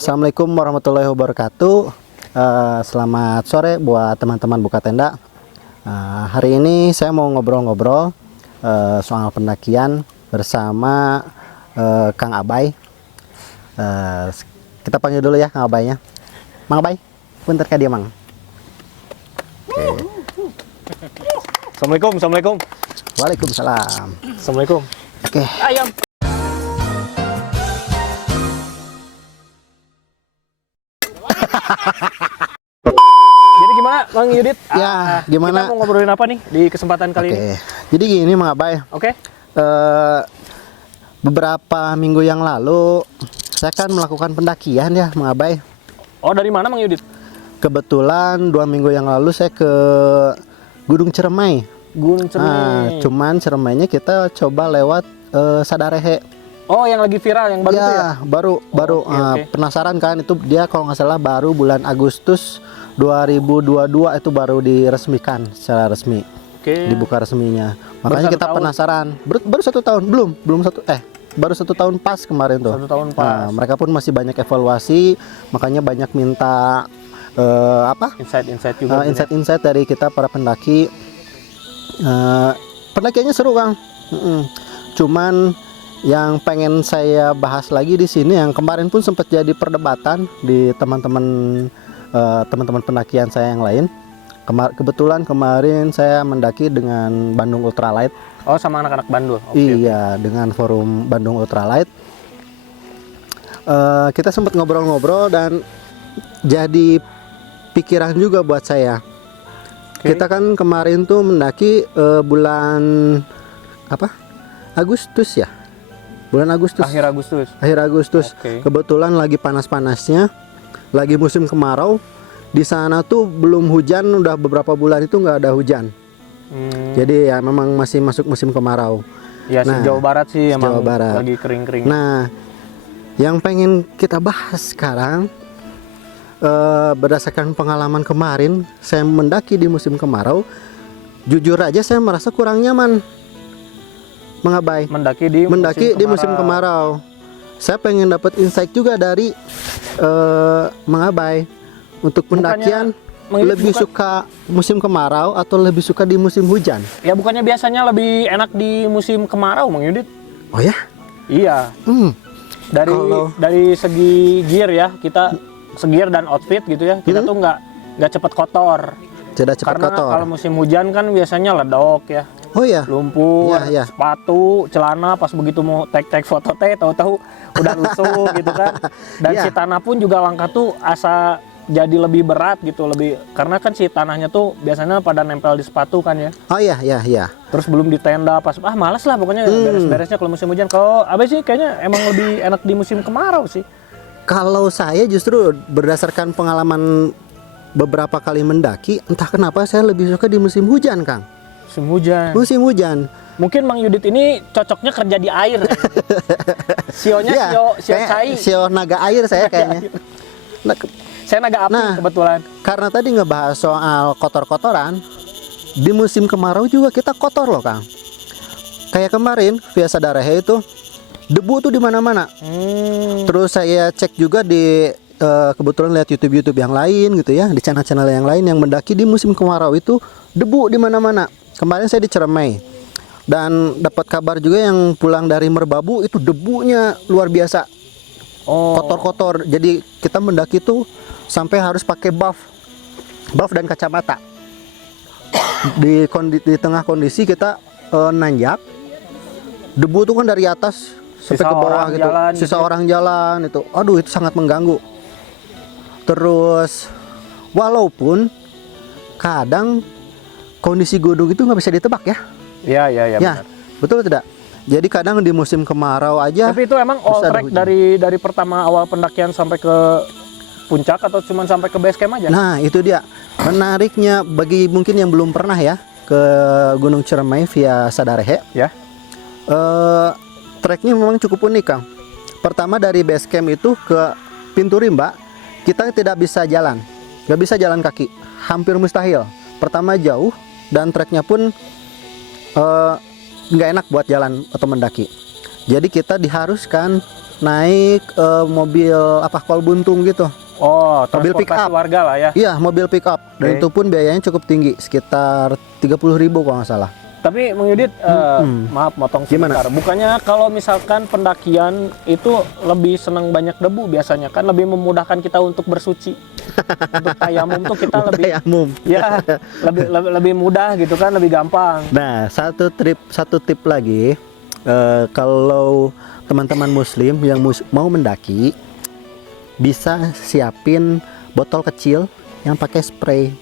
Assalamualaikum warahmatullahi wabarakatuh. Selamat sore buat teman-teman buka tenda. Hari ini saya mau ngobrol-ngobrol soal pendakian bersama Kang Abay. Kita panggil dulu ya Kang Abaynya. Mang Abay, punten ka dia Mang. Oke. Assalamualaikum. Waalaikumsalam. Assalamualaikum. Oke. Ayam. Jadi gimana Bang Yudit? Ya, gimana? Kita mau ngobrolin apa nih di kesempatan kali ini? Jadi gini Mang Abay. Oke. Beberapa minggu yang lalu saya kan melakukan pendakian ya Mang Abay. Oh, dari mana Bang Yudit? Kebetulan 2 minggu yang lalu saya ke Gunung Ciremai. Gunung Ciremai. Cuman Ciremainya kita coba lewat Sadarehe. Oh, yang lagi viral, yang baru ya, itu ya? baru. Oke. Penasaran kan, itu dia kalau nggak salah baru bulan Agustus 2022 itu baru diresmikan secara resmi. Oke. Dibuka resminya. Makanya Baru kita 1 tahun? penasaran. Baru 1 tahun, baru 1 tahun pas kemarin tuh. 1 tahun pas. Mereka pun masih banyak evaluasi, makanya banyak minta Insight juga. insight dari kita para pendaki. Pendakiannya seru Kang. Cuman yang pengen saya bahas lagi di sini, yang kemarin pun sempat jadi perdebatan di teman-teman pendakian saya yang lain. Kebetulan kemarin saya mendaki dengan Bandung Ultralight. Oh, sama anak-anak Bandung. Iya, dengan forum Bandung Ultralight. Kita sempat ngobrol-ngobrol dan jadi pikiran juga buat saya. Kita kan kemarin tuh mendaki bulan Agustus ya. Bulan Agustus. Akhir Agustus. Kebetulan lagi panas-panasnya, lagi musim kemarau. Di sana tuh belum hujan, udah beberapa bulan itu nggak ada hujan. Jadi ya memang masih masuk musim kemarau. Ya, Jawa Barat sih emang Jawa Barat lagi kering-kering. Nah, yang pengen kita bahas sekarang, berdasarkan pengalaman kemarin saya mendaki di musim kemarau, jujur aja saya merasa kurang nyaman Mang Abay Mendaki di musim kemarau. Saya pengen dapat insight juga dari Mang Abay untuk pendakian. Lebih suka musim kemarau atau lebih suka di musim hujan? Ya, bukannya biasanya lebih enak di musim kemarau Mang Yudit? Oh ya? Iya. Dari segi gear ya, kita segear dan outfit gitu ya, kita tuh nggak cepet kotor. Tidak cepat Karena kotor. kalau musim hujan kan biasanya ledok ya. Oh ya. Lumpur, Ya. sepatu, celana pas begitu mau tag foto tahu-tahu udah lusuh gitu kan. Dan Ya. si tanah pun juga langkah tuh asa jadi lebih berat gitu, karena kan si tanahnya tuh biasanya pada nempel di sepatu kan ya. Oh ya. Terus belum di tenda pas malas lah pokoknya beres-beresnya kalau musim hujan. Kalau Abah sih kayaknya emang lebih enak di musim kemarau sih. Kalau saya justru berdasarkan pengalaman beberapa kali mendaki, entah kenapa saya lebih suka di musim hujan, Kang. Musim hujan. Mungkin Mang Yudit ini cocoknya kerja di air. Sionya sio cai. Sio naga air saya kayaknya. Saya naga api kebetulan. Karena tadi ngebahas soal kotor-kotoran, di musim kemarau juga kita kotor loh, Kang. Kayak kemarin via Sadarehe itu debu tuh di mana-mana. Terus saya cek juga di kebetulan lihat YouTube yang lain gitu ya, di channel-channel yang lain yang mendaki di musim kemarau itu debu di mana-mana. Kemarin saya di Ciremai dan dapat kabar juga yang pulang dari Merbabu itu debunya luar biasa. Kotor-kotor. Jadi kita mendaki tuh sampai harus pakai buff dan kacamata. Di tengah kondisi kita nanjak, debu tuh kan dari atas sampai ke bawah gitu. Sisa orang jalan itu. Aduh, itu sangat mengganggu. Terus walaupun kadang kondisi gunung itu nggak bisa ditebak ya. Iya, benar. Betul tidak? Jadi kadang di musim kemarau aja. Tapi itu emang all track dari pertama awal pendakian sampai ke puncak atau cuma sampai ke base camp aja? Nah, itu dia. Menariknya bagi mungkin yang belum pernah ya ke Gunung Ciremai via Sadarehe. Ya. Treknya memang cukup unik, Kang. Pertama dari base camp itu ke pintu rimba, kita tidak bisa jalan. Nggak bisa jalan kaki. Hampir mustahil. Pertama jauh dan treknya pun nggak enak buat jalan atau mendaki. Jadi kita diharuskan naik mobil apa kol buntung gitu. Oh, Mobil pick transportasi up. warga lah ya. Iya, mobil pick up. Dan Oke. itu pun biayanya cukup tinggi, sekitar 30.000 kalau nggak salah. Tapi Mang Yudit, maaf motong Gimana? sebentar. Bukannya kalau misalkan pendakian itu lebih senang banyak debu biasanya kan lebih memudahkan kita untuk bersuci. Untuk tayamum tuh kita lebih Tayamum. ya lebih mudah gitu kan, lebih gampang. Nah, satu tip lagi, kalau teman-teman muslim yang mau mendaki bisa siapin botol kecil yang pakai spray.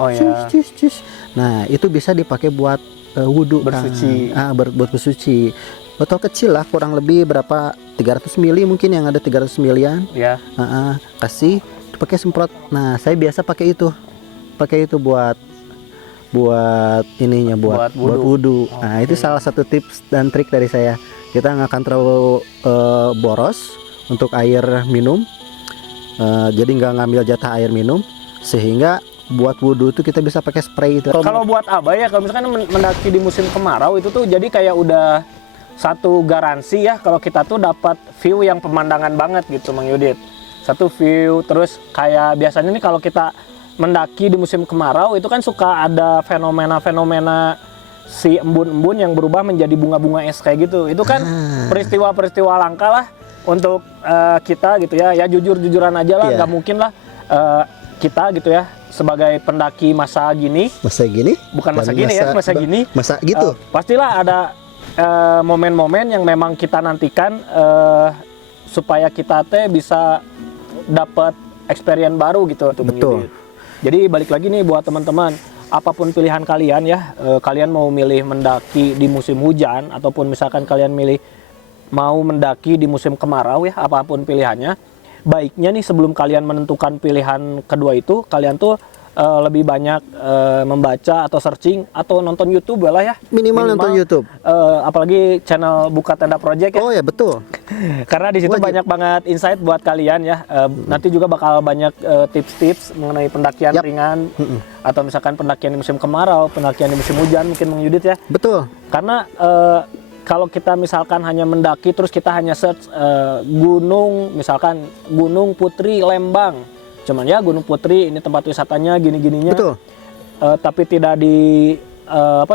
Oh ya. Cus. Nah, itu bisa dipakai buat wudhu, Bersuci. buat bersuci. Botol kecil lah, kurang lebih berapa, 300 mili mungkin, yang ada 300 milian. Ya. Kasih, pakai semprot. Nah, saya biasa pakai itu buat ininya, buat wudhu. Nah, itu salah satu tips dan trik dari saya. Kita nggak akan terlalu boros untuk air minum. Jadi nggak ngambil jatah air minum, sehingga buat wudhu itu kita bisa pakai spray itu. Kalau buat Abah ya, kalau misalkan mendaki di musim kemarau itu tuh jadi kayak udah satu garansi ya kalau kita tuh dapat view yang pemandangan banget gitu, Mang Yudit. Satu view, terus kayak biasanya nih kalau kita mendaki di musim kemarau itu kan suka ada fenomena-fenomena si embun-embun yang berubah menjadi bunga-bunga es kayak gitu. Itu kan peristiwa-peristiwa langka lah untuk kita gitu ya. Ya jujur-jujuran aja lah, nggak mungkin lah kita gitu ya sebagai pendaki masa gini, bukan masa gini ya, masa gini, masa gitu. Pastilah ada momen-momen yang memang kita nantikan supaya kita teh bisa dapat experience baru gitu. Betul. Jadi balik lagi nih buat teman-teman, apapun pilihan kalian ya, kalian mau milih mendaki di musim hujan ataupun misalkan kalian milih mau mendaki di musim kemarau ya, apapun pilihannya, baiknya nih sebelum kalian menentukan pilihan kedua itu, kalian tuh lebih banyak membaca atau searching atau nonton YouTube lah ya. Minimal nonton YouTube. Apalagi channel Buka Tenda Project ya. Oh ya, betul. Karena di situ Wajib. banyak banget insight buat kalian ya. Nanti juga bakal banyak tips-tips mengenai pendakian ringan atau misalkan pendakian di musim kemarau, pendakian di musim hujan mungkin Mang Yudit ya. Betul. Karena kalau kita misalkan hanya mendaki terus kita hanya search gunung, misalkan Gunung Putri Lembang, cuman ya Gunung Putri ini tempat wisatanya gini-gininya. Betul. Tapi tidak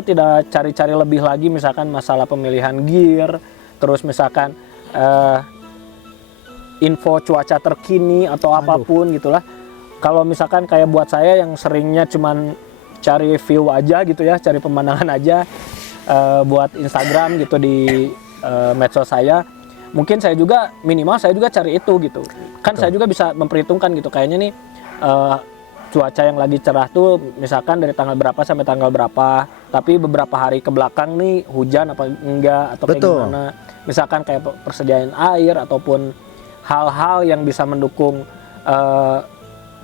tidak cari-cari lebih lagi misalkan masalah pemilihan gear, terus misalkan info cuaca terkini atau apapun gitulah. Kalau misalkan kayak buat saya yang seringnya cuman cari view aja gitu ya, cari pemandangan aja buat Instagram gitu di medsos saya, mungkin saya juga minimal saya juga cari itu gitu. Kan saya juga bisa memperhitungkan gitu, kayaknya nih cuaca yang lagi cerah tuh misalkan dari tanggal berapa sampai tanggal berapa, tapi beberapa hari ke belakang nih hujan apa enggak atau kayak gimana. Misalkan kayak persediaan air ataupun hal-hal yang bisa mendukung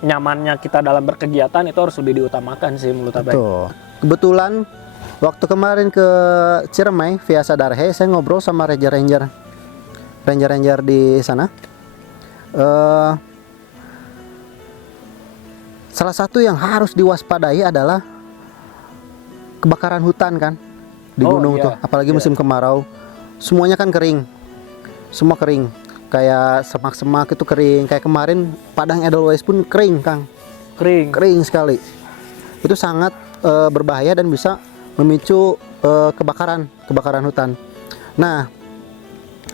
nyamannya kita dalam berkegiatan itu harus lebih diutamakan sih menurut Abang. Betul. Kebetulan waktu kemarin ke Ciremai via Sadarhe, saya ngobrol sama ranger di sana. Salah satu yang harus diwaspadai adalah kebakaran hutan kan di gunung tuh, apalagi musim kemarau. Semuanya kan kering, semua kering. Kayak semak-semak itu kering. Kayak kemarin Padang Edelweiss pun kering, Kang. Kering sekali. Itu sangat berbahaya dan bisa memicu kebakaran hutan. Nah,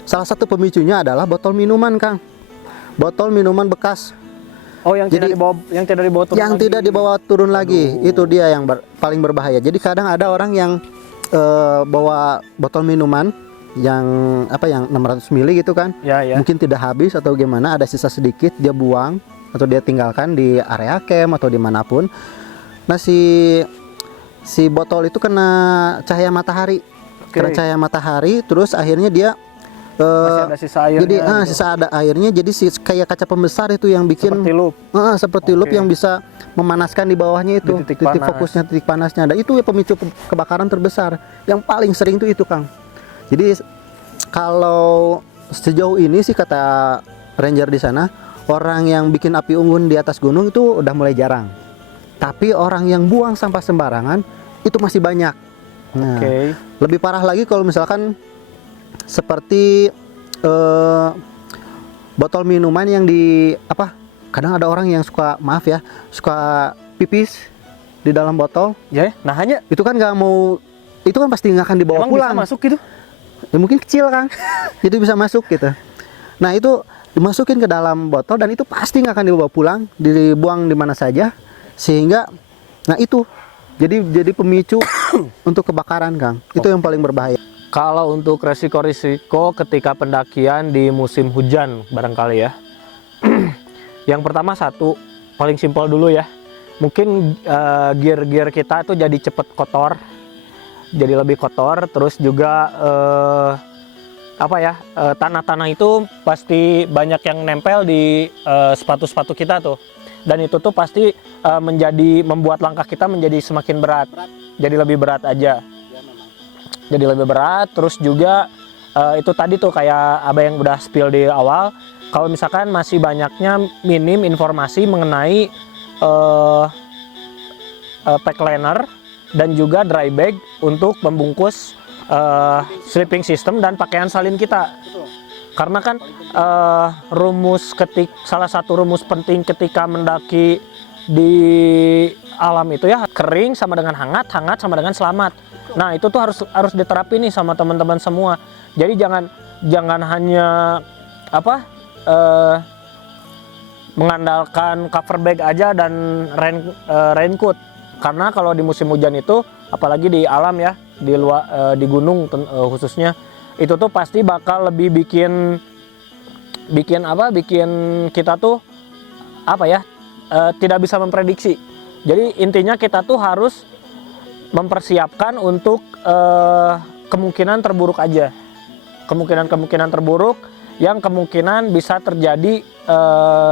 salah satu pemicunya adalah botol minuman, Kang. Botol minuman bekas. Oh, yang Jadi, tidak dibawa turun lagi. Itu dia yang paling berbahaya. Jadi kadang ada orang yang bawa botol minuman yang 600 ml gitu kan. Ya. Mungkin tidak habis atau gimana, ada sisa sedikit, dia buang atau dia tinggalkan di area camp atau dimanapun. Nah, si botol itu kena cahaya matahari. Kena cahaya matahari, terus akhirnya dia masih ada sisa airnya. Jadi sisa ada airnya, jadi kayak kaca pembesar itu yang bikin seperti loop yang bisa memanaskan di bawahnya itu. Di titik panasnya ada. Itu ya pemicu kebakaran terbesar. Yang paling sering itu Kang. Jadi kalau sejauh ini sih kata ranger di sana, orang yang bikin api unggun di atas gunung itu udah mulai jarang. Tapi orang yang buang sampah sembarangan itu masih banyak. Nah, lebih parah lagi kalau misalkan seperti botol minuman yang di apa? Kadang ada orang yang suka, maaf ya, suka pipis di dalam botol. Ya, nah hanya Itu kan nggak mau, itu kan pasti nggak akan dibawa emang pulang. bisa masuk gitu. Ya mungkin kecil kan, jadi bisa masuk gitu. Nah itu dimasukin ke dalam botol dan itu pasti nggak akan dibawa pulang, dibuang di mana saja, sehingga, nah itu jadi pemicu untuk kebakaran, Kang. Itu yang paling berbahaya. Kalau untuk resiko-risiko ketika pendakian di musim hujan barangkali ya. Yang pertama satu, paling simpel dulu ya. Mungkin gear-gear kita itu jadi cepet kotor. Jadi lebih kotor, terus juga tanah-tanah itu pasti banyak yang nempel di sepatu-sepatu kita tuh. Dan itu tuh pasti membuat langkah kita menjadi semakin berat. Jadi lebih berat aja. Jadi lebih berat, terus juga itu tadi tuh kayak Abah yang udah spill di awal, kalau misalkan masih banyaknya minim informasi mengenai pack liner dan juga dry bag untuk membungkus sleeping system dan pakaian salin kita. Karena kan salah satu rumus penting ketika mendaki di alam itu ya, kering sama dengan hangat, hangat sama dengan selamat. Nah itu tuh harus diterapin nih sama teman-teman semua. Jadi jangan hanya mengandalkan cover bag aja dan raincoat. Karena kalau di musim hujan itu, apalagi di alam ya, di gunung khususnya, itu tuh pasti bakal lebih bikin kita tuh tidak bisa memprediksi. Jadi intinya kita tuh harus mempersiapkan untuk kemungkinan terburuk aja. Kemungkinan terburuk yang kemungkinan bisa terjadi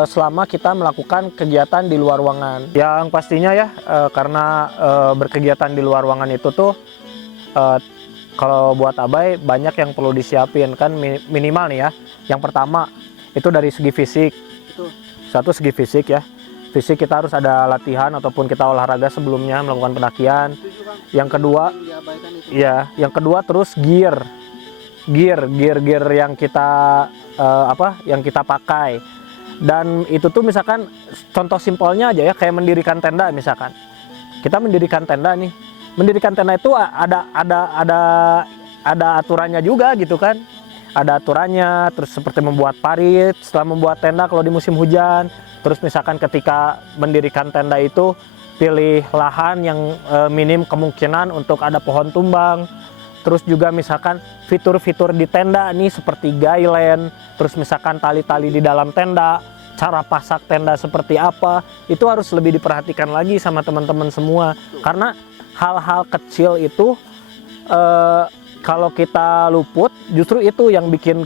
selama kita melakukan kegiatan di luar ruangan. Yang pastinya ya, karena berkegiatan di luar ruangan itu tuh kalau buat Abai banyak yang perlu disiapin kan, minimal nih ya. Yang pertama itu dari segi fisik. Satu, segi fisik ya. Fisik kita harus ada latihan ataupun kita olahraga sebelumnya melakukan pendakian. Yang kedua terus gear yang kita pakai. Dan itu tuh misalkan contoh simpelnya aja ya, kayak mendirikan tenda misalkan. Kita mendirikan tenda nih. Mendirikan tenda itu ada aturannya juga gitu kan. Ada aturannya, terus seperti membuat parit setelah membuat tenda kalau di musim hujan. Terus misalkan ketika mendirikan tenda itu pilih lahan yang minim kemungkinan untuk ada pohon tumbang. Terus juga misalkan fitur-fitur di tenda nih seperti gailen, terus misalkan tali-tali di dalam tenda, cara pasak tenda seperti apa, itu harus lebih diperhatikan lagi sama teman-teman semua. Karena hal-hal kecil itu kalau kita luput, justru itu yang bikin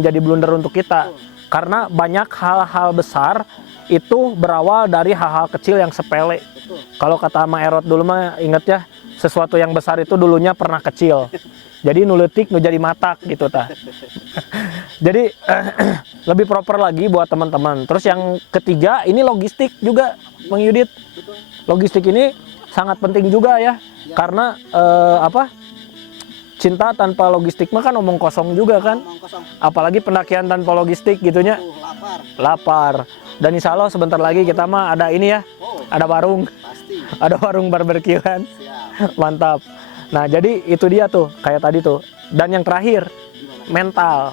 jadi blunder untuk kita. Karena banyak hal-hal besar itu berawal dari hal-hal kecil yang sepele. Kalau kata Ma Erot dulu mah, inget ya, sesuatu yang besar itu dulunya pernah kecil. Jadi nuletik nu jadi matak gitu tah. Jadi lebih proper lagi buat teman-teman. Terus yang ketiga ini logistik juga, Bang Yudit. Logistik ini sangat penting juga ya. Karena cinta tanpa logistik mah kan omong kosong juga kan. Apalagi pendakian tanpa logistik gitunya. Lapar. Dan insya Allah sebentar lagi kita mah ada ini ya. Ada warung. Ada warung barbekyuan. Mantap. Nah jadi itu dia tuh kayak tadi tuh. Dan yang terakhir mental.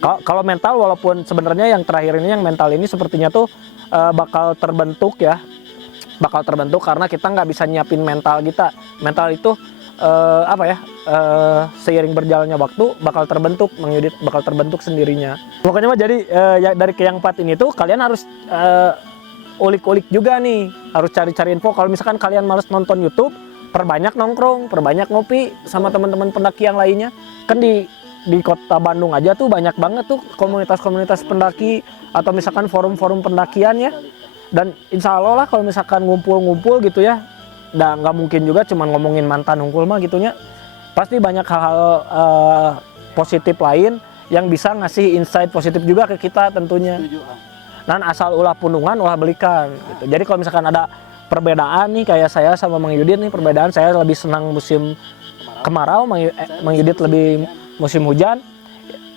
Kalau mental, walaupun sebenarnya yang terakhir ini, yang mental ini sepertinya tuh bakal terbentuk ya. Bakal terbentuk karena kita nggak bisa nyiapin mental kita. Mental itu seiring berjalannya waktu bakal terbentuk, bakal terbentuk sendirinya. Pokoknya mah jadi dari yang 4 ini tuh kalian harus ulik-ulik juga nih, harus cari-cari info. Kalau misalkan kalian males nonton YouTube, perbanyak nongkrong, perbanyak ngopi sama teman-teman pendaki yang lainnya. Kan di kota Bandung aja tuh banyak banget tuh komunitas-komunitas pendaki atau misalkan forum-forum pendakian ya. Dan insya Allah lah kalau misalkan ngumpul-ngumpul gitu ya, nggak mungkin juga cuman ngomongin mantan unggul mah gitunya. Pasti banyak hal-hal positif lain yang bisa ngasih insight positif juga ke kita tentunya. Dan asal ulah punungan, ulah belikan gitu. Jadi kalau misalkan ada perbedaan nih, kayak saya sama Mang Yudit nih, perbedaan saya lebih senang musim kemarau, Mang Yudit lebih musim hujan,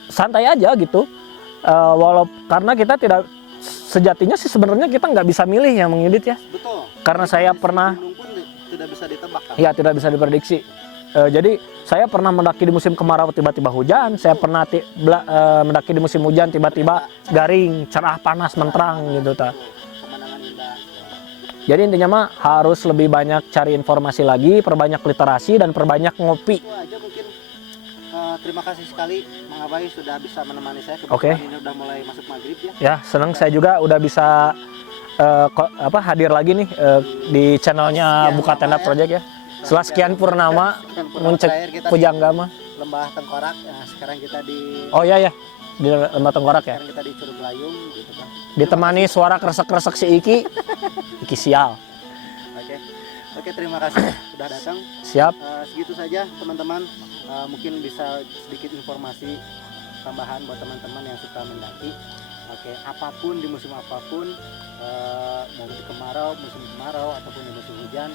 santai aja gitu. karena kita tidak sejatinya sih sebenarnya kita nggak bisa milih yang mengedit ya. Betul. Karena saya pernah Gunung pun tidak bisa ditebak kan. ya tidak bisa diprediksi. Jadi saya pernah mendaki di musim kemarau tiba-tiba hujan, saya pernah mendaki di musim hujan tiba-tiba garing, cerah, panas, menterang gitu ta. Pemandangan indah. Jadi intinya mah harus lebih banyak cari informasi lagi, perbanyak literasi dan perbanyak ngopi. Itu aja mungkin. Terima kasih sekali Mang Abai sudah bisa menemani saya. Oke. Kebetulan ini udah mulai masuk maghrib ya. Ya, senang saya juga udah bisa hadir lagi nih di channelnya Buka Tenda Project ya. Setelah sekian purnama muncul pujangga mah. Lembah Tengkorak. Nah, sekarang kita di Oh iya ya, di Lembah Tengkorak ya. sekarang kita di Curug Layung gitu kan. Ditemani suara kresek-kresek si Iki. Iki sial. Oke. Oke, terima kasih sudah datang. Siap. Segitu saja teman-teman. Mungkin bisa sedikit informasi tambahan buat teman-teman yang suka mendaki. Oke, apapun di musim apapun, mau di musim kemarau ataupun di musim hujan,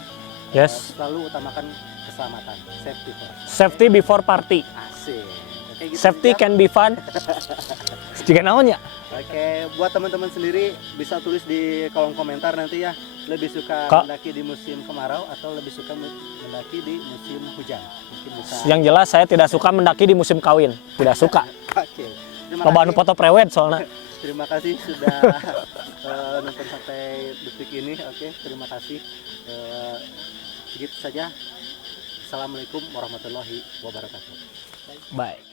Yes. selalu utamakan keselamatan, safety first. Safety before party. Asik. Oke, gitu Safety saja. can be fun. Jika naon ya? Oke, buat teman-teman sendiri bisa tulis di kolom komentar nanti ya, lebih suka Kak. mendaki di musim kemarau atau lebih suka mendaki di musim hujan. Mungkin bisa. Yang jelas saya tidak suka mendaki di musim kawin. Tidak suka. Oke. Terima Lobaan kasih. foto prewed soalnya. Terima kasih sudah nonton sampai detik ini. Oke, terima kasih. Segitu saja. Assalamualaikum warahmatullahi wabarakatuh. Bye.